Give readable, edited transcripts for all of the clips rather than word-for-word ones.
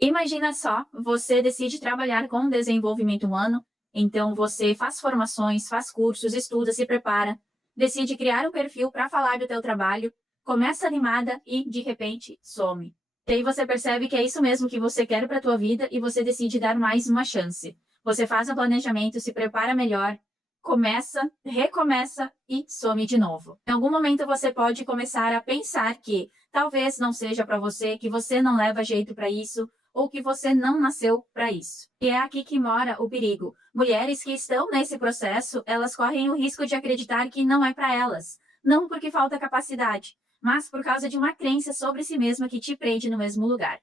Imagina só, você decide trabalhar com desenvolvimento humano, então você faz formações, faz cursos, estuda, se prepara, decide criar um perfil para falar do teu trabalho, começa animada e, de repente, some. E aí você percebe que é isso mesmo que você quer para a tua vida e você decide dar mais uma chance. Você faz um planejamento, se prepara melhor, começa, recomeça e some de novo. Em algum momento você pode começar a pensar que talvez não seja para você, que você não leva jeito para isso, ou que você não nasceu para isso. E é aqui que mora o perigo. Mulheres que estão nesse processo, elas correm o risco de acreditar que não é para elas. Não porque falta capacidade, mas por causa de uma crença sobre si mesma que te prende no mesmo lugar.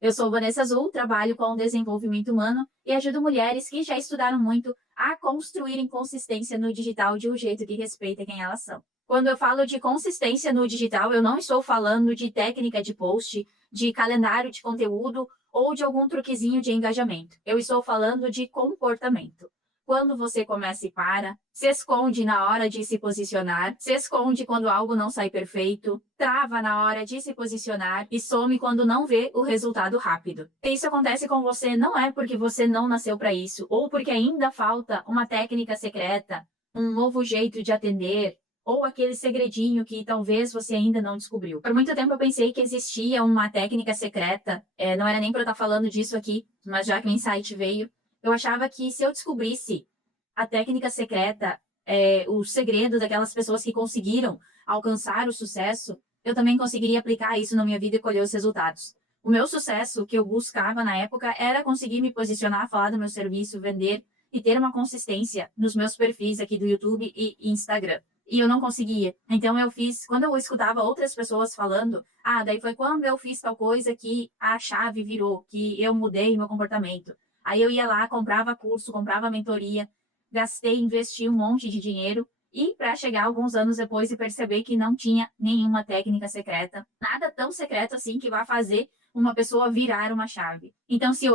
Eu sou Vanessa Azul, trabalho com desenvolvimento humano e ajudo mulheres que já estudaram muito a construírem consistência no digital de um jeito que respeita quem elas são. Quando eu falo de consistência no digital, eu não estou falando de técnica de post, de calendário de conteúdo ou de algum truquezinho de engajamento. Eu estou falando de comportamento. Quando você começa e para, se esconde na hora de se posicionar, se esconde quando algo não sai perfeito, trava na hora de se posicionar e some quando não vê o resultado rápido. E isso acontece com você não é porque você não nasceu para isso, ou porque ainda falta uma técnica secreta, um novo jeito de atender, ou aquele segredinho que talvez você ainda não descobriu. Por muito tempo eu pensei que existia uma técnica secreta, não era nem para eu estar falando disso aqui, mas já que o insight veio, eu achava que se eu descobrisse a técnica secreta, o segredo daquelas pessoas que conseguiram alcançar o sucesso, eu também conseguiria aplicar isso na minha vida e colher os resultados. O meu sucesso que eu buscava na época era conseguir me posicionar, falar do meu serviço, vender e ter uma consistência nos meus perfis aqui do YouTube e Instagram. E eu não conseguia. Então eu fiz, quando eu escutava outras pessoas falando, daí foi quando eu fiz tal coisa que a chave virou, que eu mudei meu comportamento. Aí eu ia lá, comprava curso, comprava mentoria, gastei, investi um monte de dinheiro e para chegar alguns anos depois e perceber que não tinha nenhuma técnica secreta, nada tão secreto assim que vá fazer uma pessoa virar uma chave. Então, se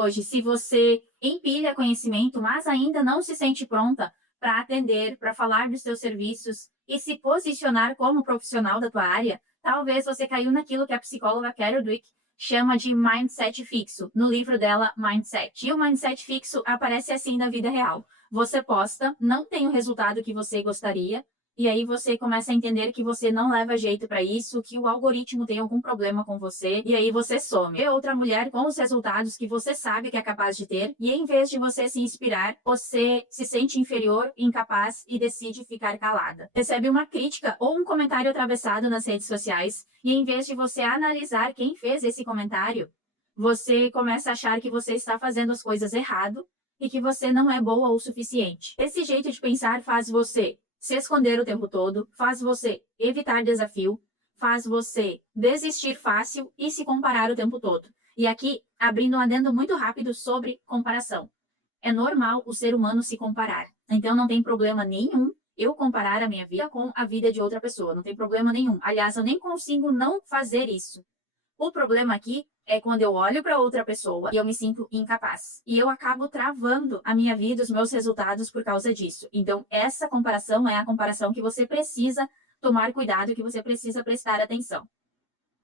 você empilha conhecimento, mas ainda não se sente pronta para atender, para falar dos seus serviços e se posicionar como profissional da tua área, talvez você caiu naquilo que a psicóloga Carol Dweck chama de mindset fixo, no livro dela, Mindset. E o mindset fixo aparece assim na vida real. Você posta, não tem o resultado que você gostaria, e aí você começa a entender que você não leva jeito para isso, que o algoritmo tem algum problema com você, e aí você some. Vê outra mulher com os resultados que você sabe que é capaz de ter, e em vez de você se inspirar, você se sente inferior, incapaz e decide ficar calada. Recebe uma crítica ou um comentário atravessado nas redes sociais, e em vez de você analisar quem fez esse comentário, você começa a achar que você está fazendo as coisas errado e que você não é boa o suficiente. Esse jeito de pensar faz você se esconder o tempo todo, faz você evitar desafio, faz você desistir fácil e se comparar o tempo todo. E aqui, abrindo um adendo muito rápido sobre comparação. É normal o ser humano se comparar. Então não tem problema nenhum eu comparar a minha vida com a vida de outra pessoa. Não tem problema nenhum. Aliás, eu nem consigo não fazer isso. O problema aqui é quando eu olho para outra pessoa e eu me sinto incapaz. E eu acabo travando a minha vida, os meus resultados por causa disso. Então, essa comparação é a comparação que você precisa tomar cuidado, que você precisa prestar atenção.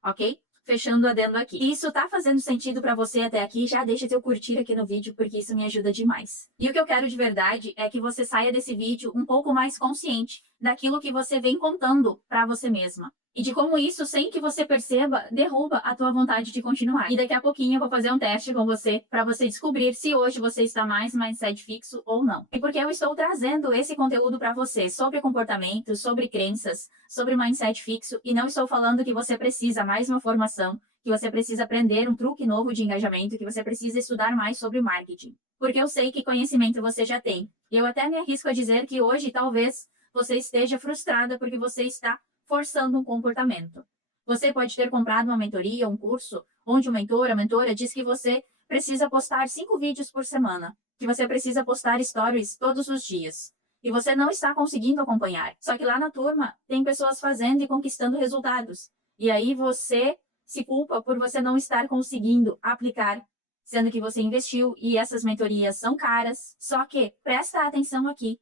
Ok? Fechando o adendo aqui. Isso tá fazendo sentido para você até aqui? Já deixa teu curtir aqui no vídeo, porque isso me ajuda demais. E o que eu quero de verdade é que você saia desse vídeo um pouco mais consciente daquilo que você vem contando para você mesma. E de como isso, sem que você perceba, derruba a tua vontade de continuar. E daqui a pouquinho eu vou fazer um teste com você para você descobrir se hoje você está mais mindset fixo ou não. E porque eu estou trazendo esse conteúdo para você sobre comportamento, sobre crenças, sobre mindset fixo, e não estou falando que você precisa mais uma formação, que você precisa aprender um truque novo de engajamento, que você precisa estudar mais sobre marketing. Porque eu sei que conhecimento você já tem. E eu até me arrisco a dizer que hoje talvez você esteja frustrada porque você está forçando um comportamento. Você pode ter comprado uma mentoria, um curso, onde o mentor, a mentora diz que você precisa postar 5 vídeos por semana, que você precisa postar stories todos os dias. E você não está conseguindo acompanhar. Só que lá na turma tem pessoas fazendo e conquistando resultados. E aí você se culpa por você não estar conseguindo aplicar, sendo que você investiu e essas mentorias são caras. Só que presta atenção aqui.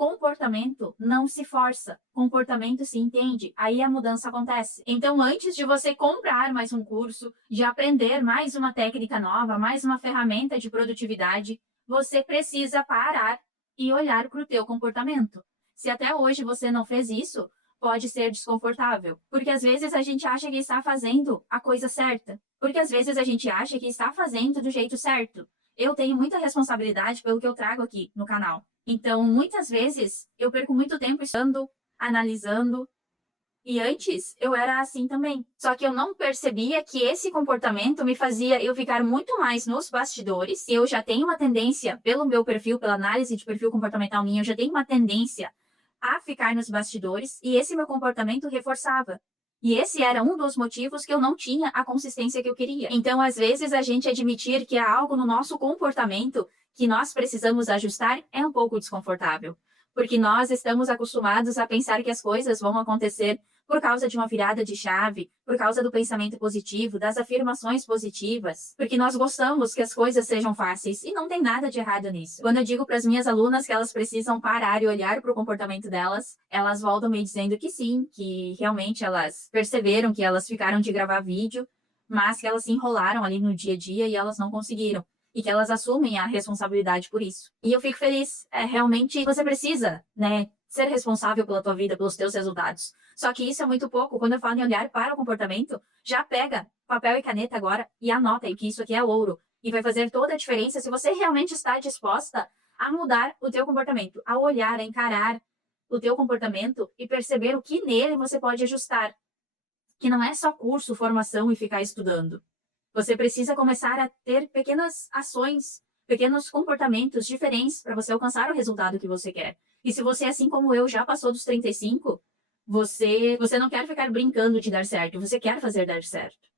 Comportamento não se força, comportamento se entende, aí a mudança acontece. Então, antes de você comprar mais um curso, de aprender mais uma técnica nova, mais uma ferramenta de produtividade, você precisa parar e olhar para o teu comportamento. Se até hoje você não fez isso, pode ser desconfortável, porque às vezes a gente acha que está fazendo a coisa certa, porque às vezes a gente acha que está fazendo do jeito certo. Eu tenho muita responsabilidade pelo que eu trago aqui no canal. Então, muitas vezes, eu perco muito tempo estudando, analisando, e antes eu era assim também. Só que eu não percebia que esse comportamento me fazia eu ficar muito mais nos bastidores. Eu já tenho uma tendência, pelo meu perfil, pela análise de perfil comportamental minha, eu já tenho uma tendência a ficar nos bastidores, e esse meu comportamento reforçava. E esse era um dos motivos que eu não tinha a consistência que eu queria. Então, às vezes, a gente admitir que há algo no nosso comportamento que nós precisamos ajustar é um pouco desconfortável, porque nós estamos acostumados a pensar que as coisas vão acontecer por causa de uma virada de chave, por causa do pensamento positivo, das afirmações positivas, porque nós gostamos que as coisas sejam fáceis, e não tem nada de errado nisso. Quando eu digo para as minhas alunas que elas precisam parar e olhar para o comportamento delas, elas voltam me dizendo que sim, que realmente elas perceberam que elas ficaram de gravar vídeo, mas que elas se enrolaram ali no dia a dia e elas não conseguiram. E que elas assumem a responsabilidade por isso. E eu fico feliz. Realmente você precisa, né, ser responsável pela tua vida, pelos teus resultados. Só que isso é muito pouco. Quando eu falo em olhar para o comportamento, já pega papel e caneta agora e anota aí que isso aqui é ouro. E vai fazer toda a diferença se você realmente está disposta a mudar o teu comportamento, a olhar, a encarar o teu comportamento e perceber o que nele você pode ajustar. Que não é só curso, formação e ficar estudando. Você precisa começar a ter pequenas ações, pequenos comportamentos diferentes para você alcançar o resultado que você quer. E se você, assim como eu, já passou dos 35, você não quer ficar brincando de dar certo, você quer fazer dar certo.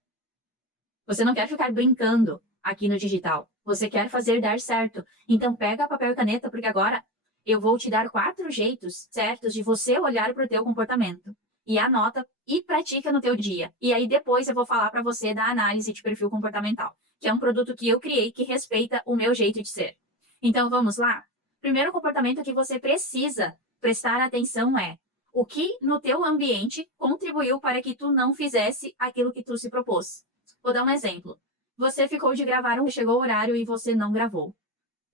Você não quer ficar brincando aqui no digital, você quer fazer dar certo. Então pega papel e caneta, porque agora eu vou te dar 4 jeitos certos de você olhar para o teu comportamento. E anota e pratica no teu dia. E aí depois eu vou falar para você da análise de perfil comportamental, que é um produto que eu criei que respeita o meu jeito de ser. Então vamos lá? Primeiro comportamento que você precisa prestar atenção é o que no teu ambiente contribuiu para que tu não fizesse aquilo que tu se propôs. Vou dar um exemplo. Você ficou de gravar chegou o horário e você não gravou.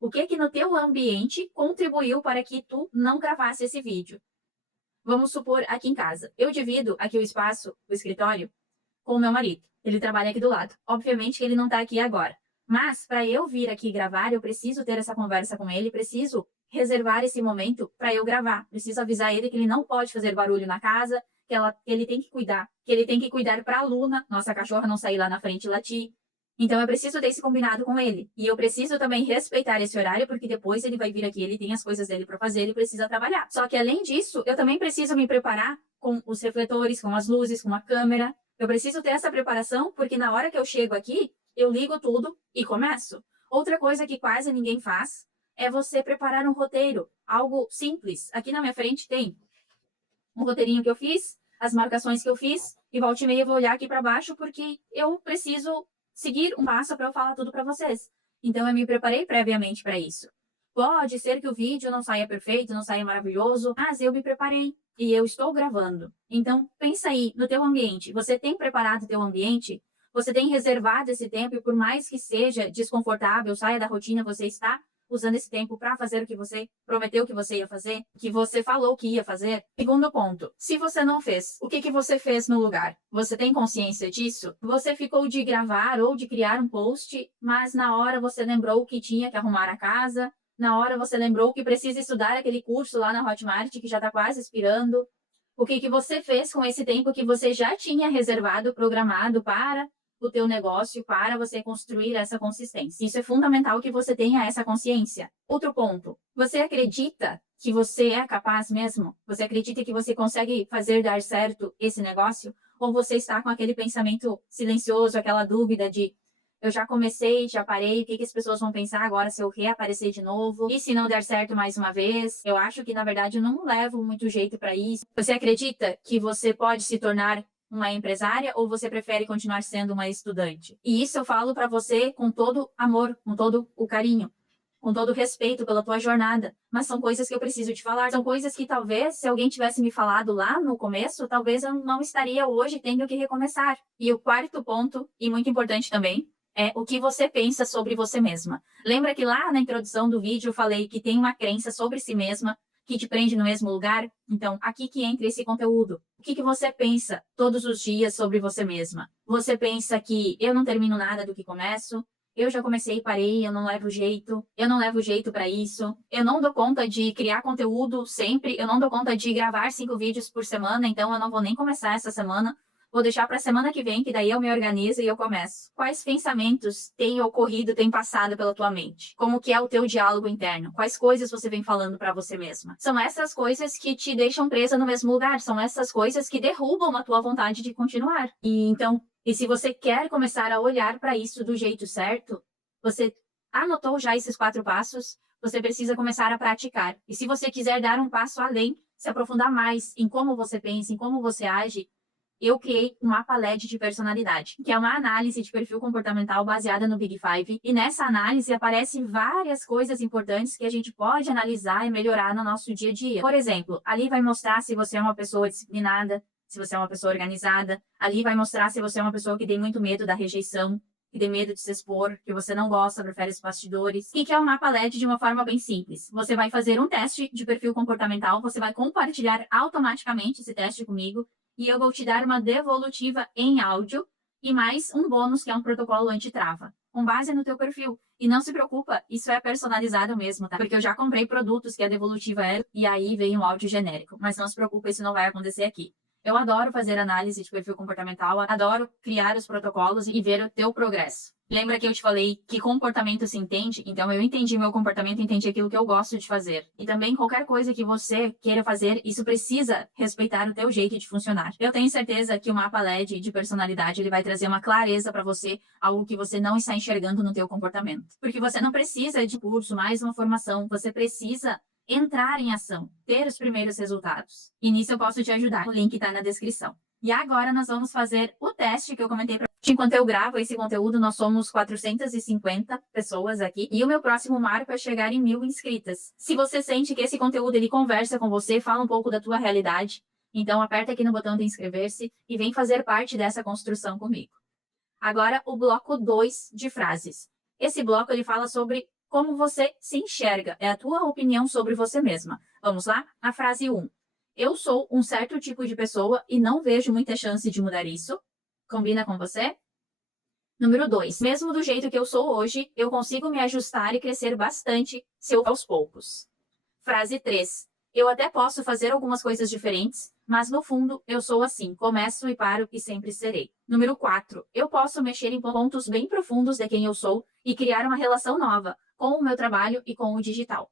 O que no teu ambiente contribuiu para que tu não gravasse esse vídeo? Vamos supor aqui em casa. Eu divido aqui o espaço, o escritório, com o meu marido. Ele trabalha aqui do lado. Obviamente que ele não está aqui agora. Mas, para eu vir aqui gravar, eu preciso ter essa conversa com ele, preciso reservar esse momento para eu gravar. Preciso avisar ele que ele não pode fazer barulho na casa, que ele tem que cuidar para a Luna, nossa cachorra, não sair lá na frente e latir. Então, eu preciso ter esse combinado com ele. E eu preciso também respeitar esse horário, porque depois ele vai vir aqui, ele tem as coisas dele para fazer, ele precisa trabalhar. Só que, além disso, eu também preciso me preparar com os refletores, com as luzes, com a câmera. Eu preciso ter essa preparação, porque na hora que eu chego aqui, eu ligo tudo e começo. Outra coisa que quase ninguém faz é você preparar um roteiro, algo simples. Aqui na minha frente tem um roteirinho que eu fiz, as marcações que eu fiz, e volta e meia eu vou olhar aqui para baixo, porque eu preciso seguir um passo para eu falar tudo para vocês. Então, eu me preparei previamente para isso. Pode ser que o vídeo não saia perfeito, não saia maravilhoso, mas eu me preparei e eu estou gravando. Então, pensa aí no teu ambiente. Você tem preparado o teu ambiente? Você tem reservado esse tempo e por mais que seja desconfortável, saia da rotina, você está usando esse tempo para fazer o que você prometeu que você ia fazer, que você falou que ia fazer. Segundo ponto, se você não fez, o que você fez no lugar? Você tem consciência disso? Você ficou de gravar ou de criar um post, mas na hora você lembrou que tinha que arrumar a casa, na hora você lembrou que precisa estudar aquele curso lá na Hotmart que já está quase expirando. O que você fez com esse tempo que você já tinha reservado, programado para o teu negócio, para você construir essa consistência? Isso é fundamental que você tenha essa consciência. Outro ponto, você acredita que você é capaz mesmo? Você acredita que você consegue fazer dar certo esse negócio? Ou você está com aquele pensamento silencioso, aquela dúvida de eu já comecei, já parei, o que as pessoas vão pensar agora se eu reaparecer de novo? E se não der certo mais uma vez? Eu acho que, na verdade, eu não levo muito jeito para isso. Você acredita que você pode se tornar uma empresária ou você prefere continuar sendo uma estudante? E isso eu falo para você com todo amor, com todo o carinho, com todo respeito pela tua jornada, mas são coisas que eu preciso te falar, são coisas que talvez, se alguém tivesse me falado lá no começo, talvez eu não estaria hoje tendo que recomeçar. E o quarto ponto, e muito importante também, é o que você pensa sobre você mesma. Lembra que lá na introdução do vídeo eu falei que tem uma crença sobre si mesma que te prende no mesmo lugar? Então, aqui que entra esse conteúdo. O que você pensa todos os dias sobre você mesma? Você pensa que eu não termino nada do que começo? Eu já comecei e parei, eu não levo jeito para isso, eu não dou conta de criar conteúdo sempre, eu não dou conta de gravar 5 vídeos por semana, então eu não vou nem começar essa semana. Vou deixar para a semana que vem, que daí eu me organizo e eu começo. Quais pensamentos têm ocorrido, têm passado pela tua mente? Como que é o teu diálogo interno? Quais coisas você vem falando para você mesma? São essas coisas que te deixam presa no mesmo lugar, são essas coisas que derrubam a tua vontade de continuar. E se você quer começar a olhar para isso do jeito certo, você anotou já esses 4 passos, você precisa começar a praticar. E se você quiser dar um passo além, se aprofundar mais em como você pensa, em como você age, eu criei um mapa LED de personalidade, que é uma análise de perfil comportamental baseada no Big Five. E nessa análise aparecem várias coisas importantes que a gente pode analisar e melhorar no nosso dia a dia. Por exemplo, ali vai mostrar se você é uma pessoa disciplinada, se você é uma pessoa organizada. Ali vai mostrar se você é uma pessoa que tem muito medo da rejeição, que tem medo de se expor, que você não gosta, prefere os bastidores. E que é um mapa LED de uma forma bem simples. Você vai fazer um teste de perfil comportamental, você vai compartilhar automaticamente esse teste comigo, e eu vou te dar uma devolutiva em áudio e mais um bônus, que é um protocolo anti-trava, com base no teu perfil. E não se preocupa, isso é personalizado mesmo, tá? Porque eu já comprei produtos que a devolutiva era, e aí vem um áudio genérico. Mas não se preocupa, isso não vai acontecer aqui. Eu adoro fazer análise de perfil comportamental, adoro criar os protocolos e ver o teu progresso. Lembra que eu te falei que comportamento se entende? Então eu entendi meu comportamento, entendi aquilo que eu gosto de fazer. E também qualquer coisa que você queira fazer, isso precisa respeitar o teu jeito de funcionar. Eu tenho certeza que o mapa LED de personalidade, ele vai trazer uma clareza para você, algo que você não está enxergando no teu comportamento. Porque você não precisa de curso, mais uma formação, você precisa entrar em ação, ter os primeiros resultados. E nisso eu posso te ajudar. O link está na descrição. E agora nós vamos fazer o teste que eu comentei para você. Enquanto eu gravo esse conteúdo, nós somos 450 pessoas aqui. E o meu próximo marco é chegar em 1000 inscritas. Se você sente que esse conteúdo ele conversa com você, fala um pouco da tua realidade, então aperta aqui no botão de inscrever-se e vem fazer parte dessa construção comigo. Agora o bloco 2 de frases. Esse bloco ele fala sobre como você se enxerga, é a tua opinião sobre você mesma. Vamos lá? A frase 1. Eu sou um certo tipo de pessoa e não vejo muita chance de mudar isso. Combina com você? Número 2. Mesmo do jeito que eu sou hoje, eu consigo me ajustar e crescer bastante se eu aos poucos. Frase 3. Eu até posso fazer algumas coisas diferentes, mas no fundo eu sou assim, começo e paro e sempre serei. Número 4. Eu posso mexer em pontos bem profundos de quem eu sou e criar uma relação nova com o meu trabalho e com o digital.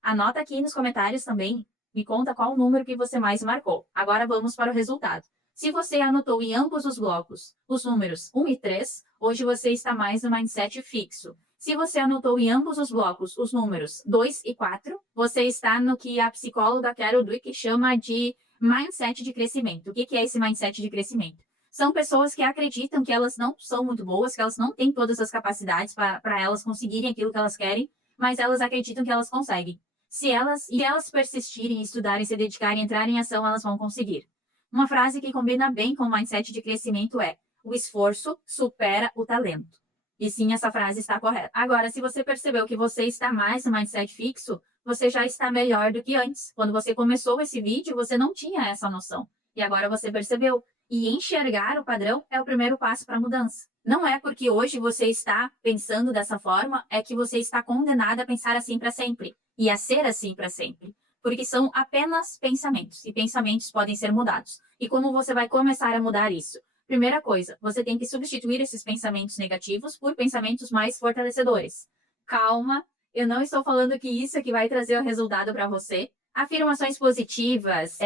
Anota aqui nos comentários também, me conta qual o número que você mais marcou. Agora vamos para o resultado. Se você anotou em ambos os blocos os números 1 e 3, hoje você está mais no mindset fixo. Se você anotou em ambos os blocos os números 2 e 4, você está no que a psicóloga Carol Dweck chama de mindset de crescimento. O que é esse mindset de crescimento? São pessoas que acreditam que elas não são muito boas, que elas não têm todas as capacidades para elas conseguirem aquilo que elas querem, mas elas acreditam que elas conseguem. Se elas persistirem, estudarem, se dedicarem, entrarem em ação, elas vão conseguir. Uma frase que combina bem com o mindset de crescimento é: o esforço supera o talento. E sim, essa frase está correta. Agora, se você percebeu que você está mais no mindset fixo, você já está melhor do que antes. Quando você começou esse vídeo, você não tinha essa noção. E agora você percebeu. E enxergar o padrão é o primeiro passo para a mudança. Não é porque hoje você está pensando dessa forma, é que você está condenado a pensar assim para sempre. E a ser assim para sempre. Porque são apenas pensamentos. E pensamentos podem ser mudados. E como você vai começar a mudar isso? Primeira coisa, você tem que substituir esses pensamentos negativos por pensamentos mais fortalecedores. Calma, eu não estou falando que isso é que vai trazer o resultado para você. Afirmações positivas,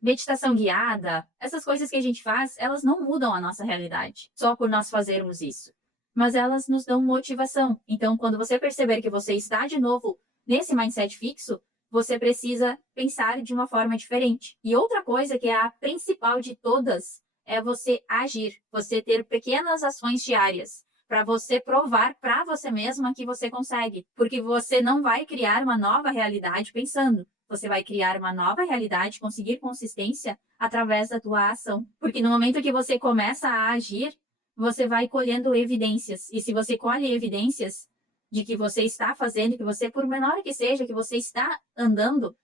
meditação guiada, essas coisas que a gente faz, elas não mudam a nossa realidade, só por nós fazermos isso. Mas elas nos dão motivação. Então, quando você perceber que você está de novo nesse mindset fixo, você precisa pensar de uma forma diferente. E outra coisa que é a principal de todas é você agir, você ter pequenas ações diárias para você provar para você mesma que você consegue, porque você não vai criar uma nova realidade pensando. Você vai criar uma nova realidade, conseguir consistência através da tua ação. Porque no momento que você começa a agir, você vai colhendo evidências. E se você colhe evidências de que você está fazendo, que você, por menor que seja, que você está andando,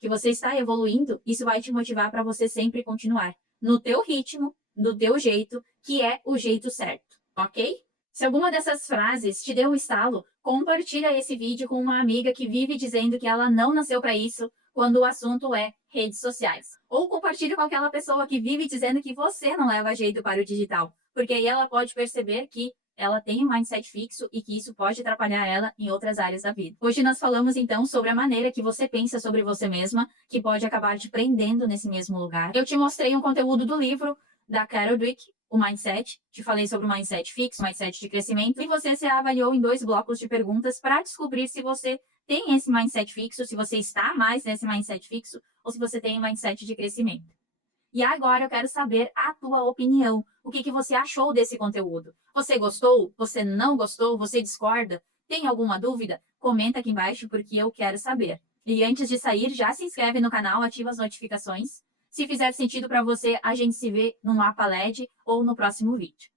que você está evoluindo, isso vai te motivar para você sempre continuar no teu ritmo, do teu jeito, que é o jeito certo, ok? Se alguma dessas frases te deu um estalo, compartilha esse vídeo com uma amiga que vive dizendo que ela não nasceu para isso quando o assunto é redes sociais. Ou compartilha com aquela pessoa que vive dizendo que você não leva jeito para o digital, porque aí ela pode perceber que ela tem um mindset fixo e que isso pode atrapalhar ela em outras áreas da vida. Hoje nós falamos então sobre a maneira que você pensa sobre você mesma, que pode acabar te prendendo nesse mesmo lugar. Eu te mostrei um conteúdo do livro da Carol Dweck, o Mindset, te falei sobre o Mindset fixo, Mindset de crescimento, e você se avaliou em 2 blocos de perguntas para descobrir se você tem esse Mindset fixo, se você está mais nesse Mindset fixo, ou se você tem um Mindset de crescimento. E agora eu quero saber a tua opinião. O que você achou desse conteúdo? Você gostou? Você não gostou? Você discorda? Tem alguma dúvida? Comenta aqui embaixo porque eu quero saber. E antes de sair, já se inscreve no canal, ativa as notificações. Se fizer sentido para você, a gente se vê no mapa LED ou no próximo vídeo.